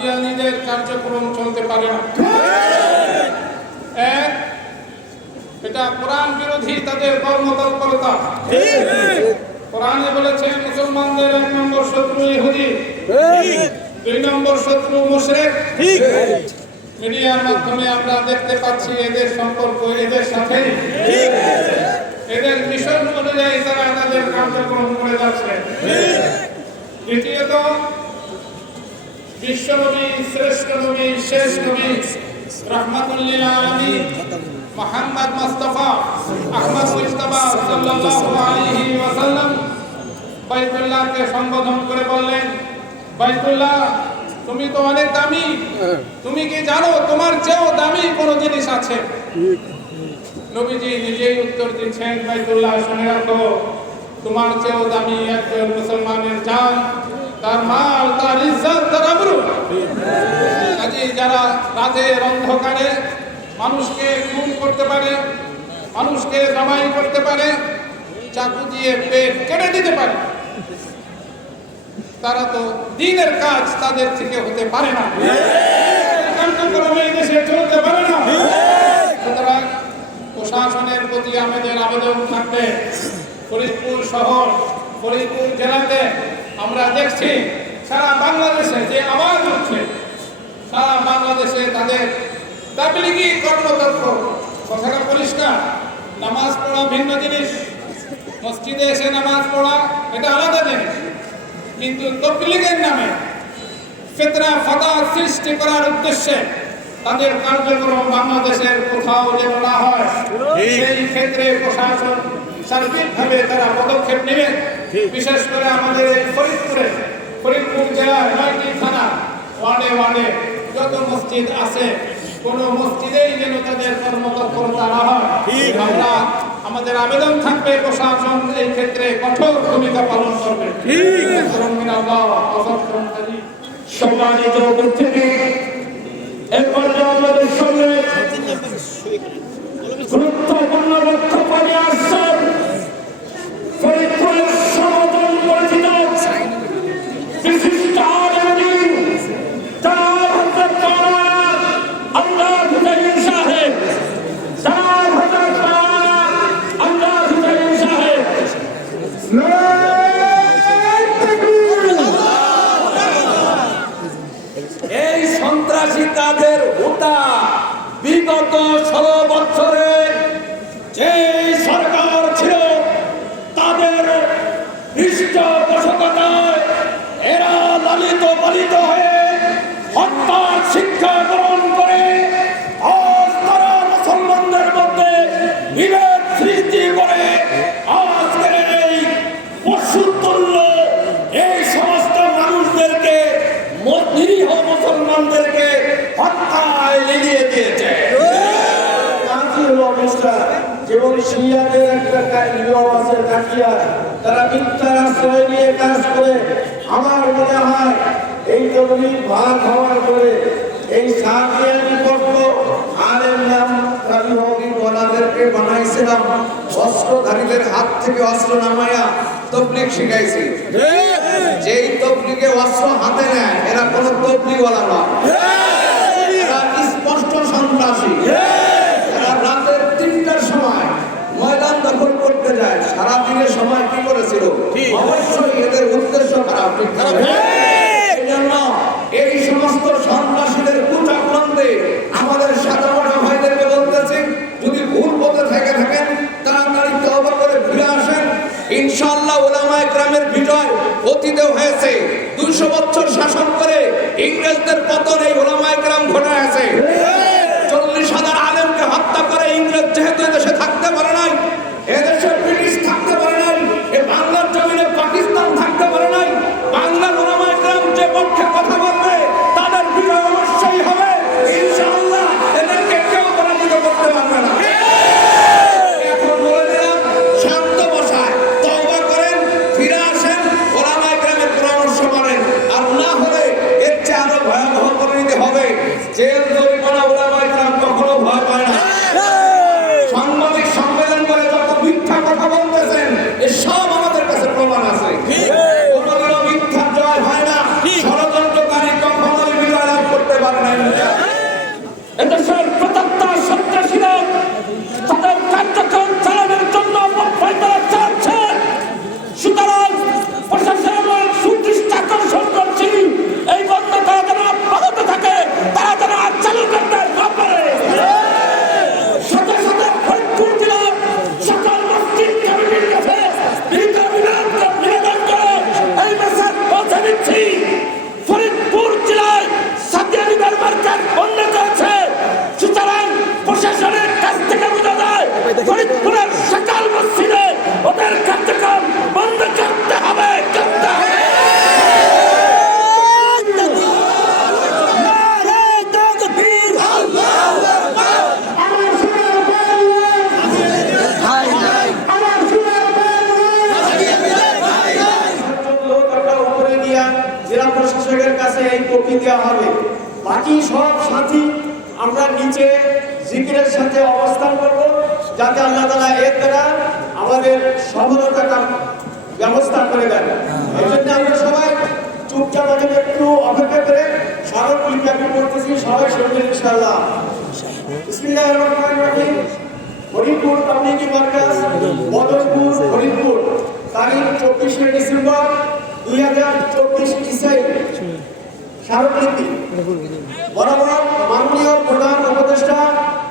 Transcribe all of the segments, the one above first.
কাদিয়ানীদের কার্যক্রম চলতে পারে না। এক, এটা কোরআন বিরোধী তাদের কর্মতৎপরতা। কোরআনে বলেছে মুসলমানদের 1 নম্বর শত্রু ইহুদি, 2 নম্বর শত্রু মুশরিক। মিডিয়ার মাধ্যমে আমরা দেখতে পাচ্ছি এদের সম্পর্ক এদের সাথে, এদের মিশন অনুযায়ী তারা তাদের কার্যক্রম করে যাচ্ছে। দ্বিতীয়ত, বিশ্বনবী, শ্রেষ্ঠ নবী, শেষ নবী, রাহমাতুল লিল আলামিন মুহাম্মদ মুস্তাফা আহমদ মুস্তাফা সাল্লাল্লাহু আলাইহি ওয়াসাল্লাম বাইতুল্লাহকে সম্বোধন করে বললেন, বাইতুল্লাহ তুমি তো অনেক দামি, তুমি কি জানো তোমার চেয়েও দামি কোনো জিনিস আছে? নবীজি নিজেই উত্তর দিচ্ছেন, বাইতুল্লাহ শুনে রাখো, তোমার চেয়েও দামি একজন মুসলমানের জান, তার মাল, তার ইজ্জত, তার আবরু। কাজে যারা রাতের অন্ধকারে মানুষকে খুন করতে পারে, মানুষকে জবাই করতে পারে, চাকু দিয়ে পেট কেটে দিতে পারে, তারা তো দিনের কাজ তাদের থেকে হতে পারে না, কার্যক্রমে এই দেশে চলতে পারে না। সুতরাং প্রশাসনের প্রতি আমাদের আবেদন থাকবে, ফরিদপুর শহর, ফরিদপুর জেলাতে আমরা দেখছি সারা বাংলাদেশে যে আওয়াজ উঠছে, সারা বাংলাদেশে তাদের তাবলীগী কর্মতৎপর। কথাটা পরিষ্কার, নামাজ পড়া ভিন্ন জিনিস, মসজিদে এসে নামাজ পড়া এটা আলাদা জিনিস, কিন্তু তাবলীগের নামে ফিতনা ফাসাদ সৃষ্টি করার উদ্দেশ্যে তাদের কার্যক্রম বাংলাদেশের কোথাও যেন না হয়, সেই ক্ষেত্রে প্রশাসন সার্বিকভাবে তারা পদক্ষেপ নেবে। বিশেষ করে আমাদের এই ফরিদপুর জেলার 9টি থানা ওয়ার্ডে ওয়ার্ডে যত মসজিদ আছে, কোন মসজিদেই যেন তাদের কর্মতৎপরতা না হয়। আমরা আমাদের আবেদন থাকবে প্রশাসন এই ক্ষেত্রে কঠোর ভূমিকা পালন করবে। সম্মানিত উপস্থিতি, এরপর আমাদের সঙ্গে গুরুত্বপূর্ণ বক্তব্য নিয়ে আসছেন ফরিদপুরের সর্বজন পরিচিত বিশিষ্ট আলেম জনাব হযরত মাওলানা আমজাদ হুসাইন সাহেব, জনাব হযরত মাওলানা আমজাদ হুসাইন সাহেব। এই সন্ত্রাসী কাজের হোতা বিগত 16 বছরে যে সরকার ছিল তাদের পৃষ্ঠপোষকতায় এরা লালিত পালিত হয়ে হত্যার শিক্ষা গ্রহণ করে আজ তারা মুসলমানদের মধ্যে বিভেদ সৃষ্টি করে আজকের এই পশুতুল্য এই সমস্ত মানুষদেরকে নিরীহ মুসলমানদেরকে হত্যায় লেলিয়ে দিয়েছে। যেমন শিয়াদের একটা নিয়ম আছে কাটিয়া, তারা মিথ্যার আশ্রয় নিয়ে কাজ করে। আমার মনে হয় এই তবলিগ ভাগ হওয়ার পরে এই সাকিয়ানি পক্ষ আর এর নাম রাবিহবি ওনাদেরকে বানাইছিলাম, অস্ত্রধারীদের হাত থেকে অস্ত্র নামাইয়া তবলিগ শিখাইছি। যেই তবলিগে অস্ত্র হাতে নেয় এরা কোন তবলিগওয়ালা না, এরা স্পষ্ট সন্ত্রাসী। এরা রাতের 3টার সময় ময়দান দখল করতে যায়, সারাদিনের সময় কি করেছিল? অবশ্যই এদের উদ্দেশ্য খারাপ। এই জন্য এই সমস্ত সন্ত্রাসীদের কুচক্রান্তে আমাদের সাধারণ ভাইদেরকে বলতেছি, যদি ভুল পথে থেকে থাকেন তাড়াতাড়ি তওবা করে ফিরে আসেন। ইনশাআল্লাহ উলামায়ে কেরামের বিজয় অতীতে হয়েছে। 200 বছর শাসন করে ইংরেজদের পতন এই উলামায়ে কেরাম ঘটায়ছে। 40,000 আলেমকে হত্যা করে ইংরেজ যেহেতু দেশে থাকতে পারে নাই, এদেশে ব্রিটিশ থাকতে পারে নাই, এই বাংলার জমিনে পাকিস্তান থাকতে পারে নাই, বাংলার উলামায়ে কেরাম যে পক্ষে কথা বলবে তাদের বিজয় অবশ্যই হবে ইনশাআল্লাহ। এদেরকে কেউ পরাজিত করতে পারবে না। এখন বলে দিলাম, শান্ত বসায় তওবা করেন, ফিরে আসেন, উলামায়ে কেরামের পরামর্শ করেন। আর না হলে এর চেয়ে আরো ভয়াবহ পরিণতি হবে। জেল জরিমানা উলামায়ে কেরাম কখনো ভয় পায় না। সাংবাদিক সম্মেলন করে যত মিথ্যা কথা বলতেছেন এর সব আমাদের কাছে প্রমাণ আছে। কোনোদিনও মিথ্যা জয় হয় না। ষড়যন্ত্রকারী কখনোই বিজয় লাভ সাথী আমরা নিচে জিকিরের সাথে অবস্থান করব, যাতে আল্লাহ তাআলা এর দ্বারা আমাদের সফলতাটা ব্যবস্থা করে দেন। এই জন্য আমরা সবাই চুপচাপ আছেন, একটু অপেক্ষা করে স্মারকলিপি আমি করতেছি, সবাই শুনবেন ইনশাআল্লাহ। বিসমিল্লাহির রহমানির রহিম। ফরিদপুর তাবলীগী মার্কাজ, বদরপুর, ফরিদপুর, তারিখ 24শে ডিসেম্বর 2024 ইসাই। স্মারকলিপি বরাবর মাননীয় প্রধান উপদেষ্টা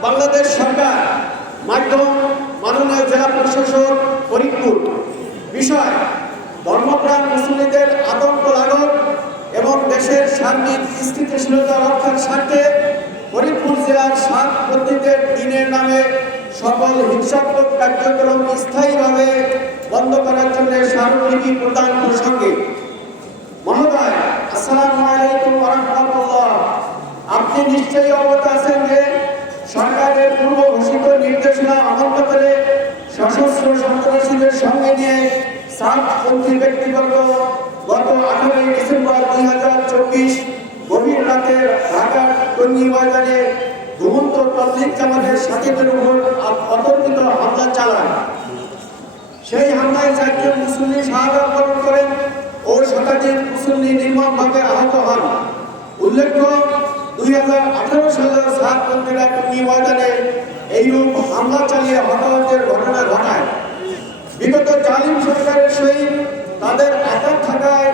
বাংলাদেশ সরকার, মাধ্যম মাননীয় জেলা প্রশাসক ফরিদপুর। বিষয়: ধর্মপ্রাণ মুসলিমদের আতঙ্ক লাঘব এবং দেশের সার্বিক স্থিতিশীলতা রক্ষার স্বার্থে ফরিদপুর জেলার 7 পদ্ধতির দিনের নামে সকল হিংসাত্মক কার্যক্রম স্থায়ীভাবে বন্ধ করার জন্য স্মারকলিপি প্রদান প্রসঙ্গে। মহোদয়, আসসালামু আলাইকুম ওয়া রাহমাতুল্লাহ। আপনি নিশ্চয়ই অবগত আছেন যে সরকারের পূর্ব ঘোষিত নির্দেশনা অমান্য করে সশস্ত্র সন্ত্রাসীদের সঙ্গে নিয়ে সাতপন্থী ব্যক্তিবর্গ গত 18 ডিসেম্বর 2024 গভীর রাতে ঢাকার টঙ্গী বাজারে ঘুমন্ত তাবলীগ জামাতের সাথীদের উপর অতর্কিত হামলা চালায়। সেই হামলায় 4 জন মুসল্লি শাহাদাত বরণ করেন ও শতাধিক মুসল্লি নির্মমভাবে আহত হন। উল্লেখ্য, 2018 সালে সাতপন্থীরা টঙ্গী বাজারে এইরূপ হামলা চালিয়ে হতাহতের ঘটনা ঘটায়। বিগত জালিম সরকারের সহিত তাদের আঘাত থাকায়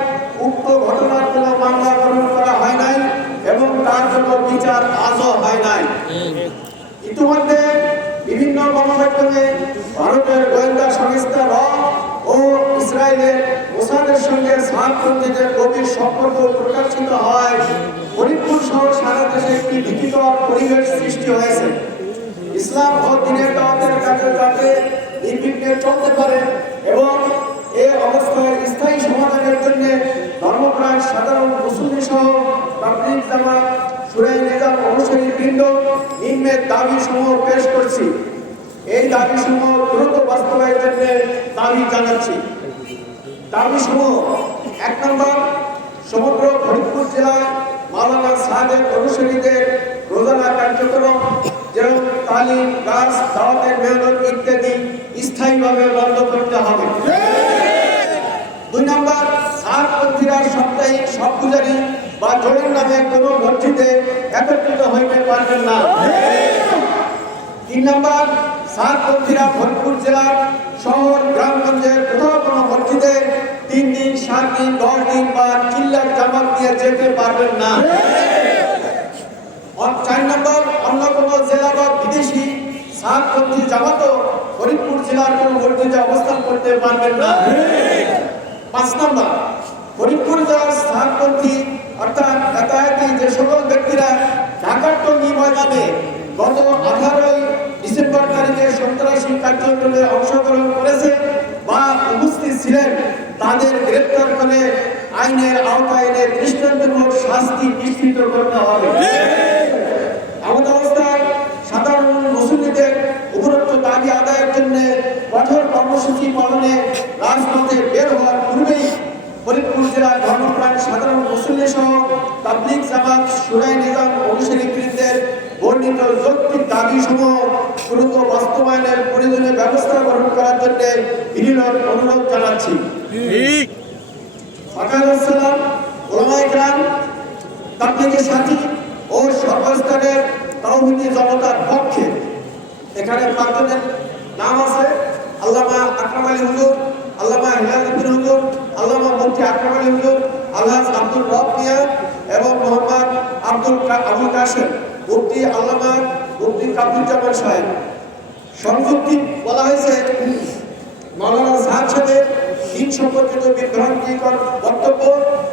উক্ত ঘটনার কোনো মামলা গ্রহণ করা হয় নাই এবং তার জন্য বিচার আজও হয় নাই। ইতিমধ্যে বিভিন্ন গণমাধ্যমে ভারতের গোয়েন্দা সংস্থা র ও ইসরায়েলের মোসাদের সঙ্গে সাতপন্থীদের গভীর সম্পর্ক প্রকাশিত হয়। ফরিদপুর সহ সারা দেশে একটি ভীতিকর পরিবেশ সৃষ্টি হয়েছে। ইসলাম ও দ্বীনের দাওয়াতের কাজে যাতে নির্বিঘ্নে চলতে পারে এবং এই অবস্থায় স্থায়ী সমাধানের জন্য ধর্মপ্রাণ সাধারণ মুসলিম সহ তাবলীগ জামাত, শুরায়ে নিজাম অনুসারী বৃন্দ নিম্নের দাবি সমূহ পেশ করছি। এই দাবি সমূহ দ্রুত বাস্তবায়নের জন্য দাবি জানাচ্ছি। দাবি সমূহ: 1 নম্বর, সমগ্র ফরিদপুর জেলায় মাওলানা সাহেবের অনুসারীদের রোজানা কার্যক্রম যেমন তালিম, গাছ, দাওয়াতের মেহনত ইত্যাদি স্থায়ীভাবে বন্ধ করতে হবে। 2 নম্বর, সাতপন্থীরা সাপ্তাহিক সবগুজারি বা জোড়ের নামে কোনো মসজিদে একত্রিত হইতে পারবেন না। 3 নম্বর, সাতপন্থীরা ফরিদপুর জেলার শহর গ্রামগঞ্জের কোথাও কোনো মসজিদে 3 দিন, 7 দিন, 10 দিন বা চিল্লার জামাত দিয়ে যেতে পারবেন না। 4 নম্বর, অন্য কোনো জেলা বা বিদেশি সাতপন্থী জামাতও ফরিদপুর জেলার কোনো মসজিদে অবস্থান করতে পারবেন না। 5 নম্বর, ফরিদপুর জেলার সাতপন্থী অর্থাৎ যাতায়াতি যে সকল ব্যক্তিরা ঢাকার টঙ্গী ময়দানে গত 18 ডিসেম্বর তারিখে সন্ত্রাসী কার্যক্রমে অংশগ্রহণ করেছে বা উপস্থিত ছিলেন, তাদের গ্রেপ্তার করে আইনের আওতায় এনে দৃষ্টান্তমূলক শাস্তি নিশ্চিত করতে হবে। এমন অবস্থায় সাধারণ মুসলিমদের উপরোক্ত দাবি আদায়ের জন্য কঠোর কর্মসূচি পালনে রাজপথে বের হওয়ার পূর্বেই ফরিদপুর জেলার ধর্মপ্রাণ সাধারণ মুসলিম সহ তাবলীগ জামাত, শুরায়ে নিজাম অনুসারী বৃন্দের বর্ণিত যৌক্তিক দাবি সমূহ দ্রুত বাস্তবায়নের প্রয়োজনীয় ব্যবস্থা গ্রহণ করার জন্য বিনীত অনুরোধ জানাচ্ছি। আসসালাম, ওলামায়ে কেরাম, তাবলীগের সাথী ও সর্বস্তরের তাওহীদি জনতার পক্ষে এখানে 5 জনের নাম আছে: আল্লামা আকরাম আলী হুজুর, আল্লামা হিলালউদ্দিন হুজুর, আল্লামা মুফতি আকরাম আলী হুজুর, আলহাজ আব্দুল রব মিয়া এবং মোহাম্মদ আবুল কাশেম, মুফতি আল্লামা মুফতি কাবুজ্জামান সাহেব। সংযুক্তি বলা হয়েছে মাওলানা সাহেব সাহেবের দিন সম্পর্কিত বিভ্রান্তিকর বক্তব্য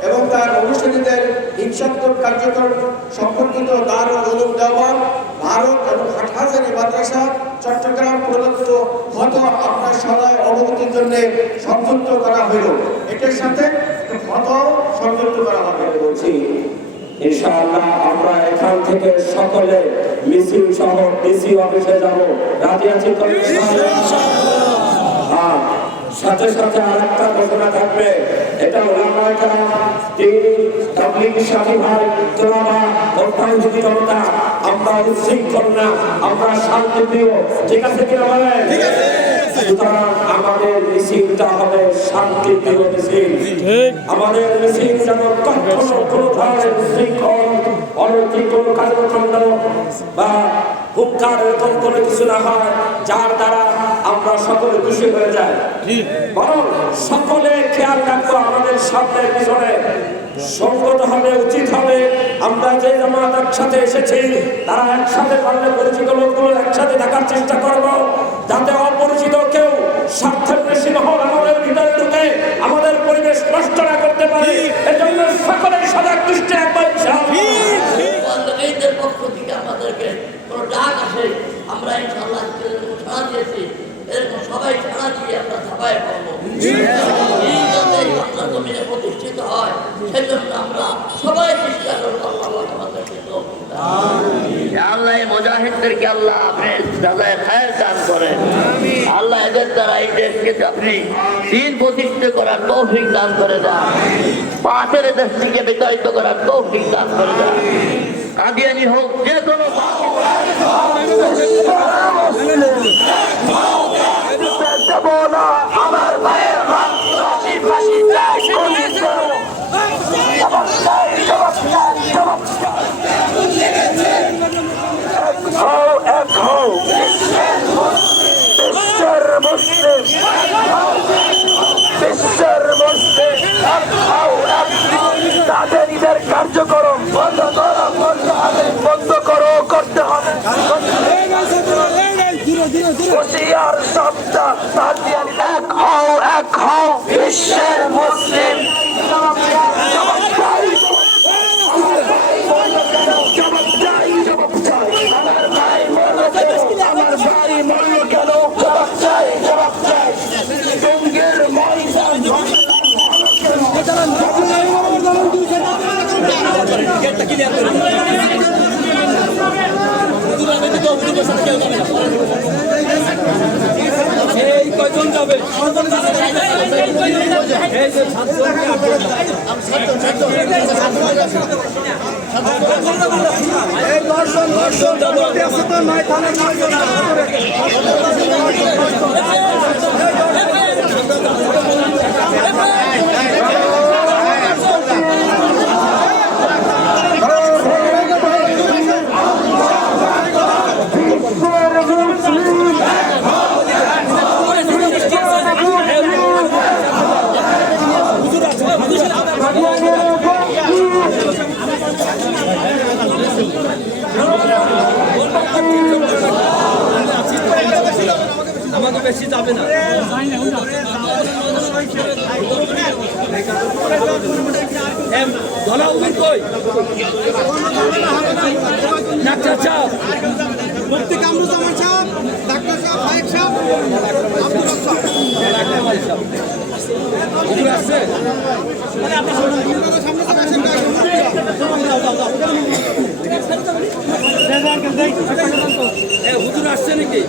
এবং তার অনুসারীদের হিংসাত্মক কার্যক্রম সম্পর্কিত দারুল উলুম দেওবন্দ, ভারত এবং হাটহাজারী মাদ্রাসা চট্টগ্রাম প্রদত্ত ফতোয়া আপনার সবাই অবগতির জন্য সংযুক্ত করা হইল। এটার সাথে ফতোয়াও সংযুক্ত করা হবে বলছি। ইনশাআল্লাহ আমরা এখান থেকে সকলে মিছিল সহ ডিসি অফিসে যাব। রাজি আছি তো? সাথে সাথে আরেকটা ঘটনা থাকবে, এটা ওলামায়ে কেরাম, দিন, তাবলীগ সাথী ভাই, তোলাবা, অর্থায়ী জনতা, আমরা উচ্ছৃঙ্খল না, আমরা শান্তিপ্রিয়, ঠিক আছে কিনা বলেন? সুতরাং আমাদের মিছিলটা হবে শান্তিপ্রিয় মিছিল। আমাদের মিছিল যেন কখনো কোনো ধরনের উচ্ছৃঙ্খল, অনৈতিক কোনো কর্মকাণ্ড বা হুঙ্কার এরকম কোনো কিছু না হয় যার দ্বারা আমরা সকলে খুশি হয়ে যাই, বরং সকলে খেয়াল রাখবো আমাদের সামনের পিছনে সঙ্গত হবে, উচিত হবে। আমরা যে জামাত একসাথে এসেছি তারা একসাথে পারলে পরিচিত লোকগুলো একসাথে থাকার চেষ্টা করব, যাতে অপরিচিত কেউ স্বার্থের বেশি মহল আমাদের ভিতরে ঢুকে আমাদের পরিবেশ নষ্ট না করতে পারে। এজন্য সকলের সজাগ দৃষ্টি রাখবো ইনশাআল্লাহ। বন্ধুদের পক্ষ থেকে আমাদেরকে কোনো ডাক আসে, আমরা ইনশাআল্লাহ সাড়া দিয়েছি, এরকম সবাই সাড়া দিয়ে আমরা সবাই করবো আপনার জমিনে প্রতিষ্ঠিত হয়। সেজন্য আমরা সবাই চেষ্টা করবো আল্লাহ আমাদেরকে আল্লাহ মুজাহিদদেরকে আল্লাহ আপনি দাদায় খায়ের দান করেন। আল্লাহ এদের দ্বারা এই দেশকে আপনি দিন প্রতিষ্ঠিত করার তৌফিক দান করে দেন, পাপের দেশ থেকে বিতাড়িত করার তৌফিক দান করে দেন। কাদিয়ানি হোক যে কোনো আমার ভাইয়ের বিশ্বের মুসলিম তাদের ঈদের কার্যক্রম বন্ধ করো করতে হবে। হুঁশিয়ার সাবধান, এক হও এক হও বিশ্বের মুসলিম। আমার ভাই মরল কেন? জবাব চাই, জবাব চাই। টঙ্গীর ময়দান কয়জন যাবে? দর্শন দর্শন নয় থানা আমাকে বেশি যাবে না। ধলা উমর কই ডাক্তার সাহেব, মুফতি কামরুজ্জামান সাহেব, ডাক্তার সাহেব, ফাইক সাহেব, আব্দুল হক সাহেব আছে। মানে আপনার সামনে হুজুর আসছে নাকি?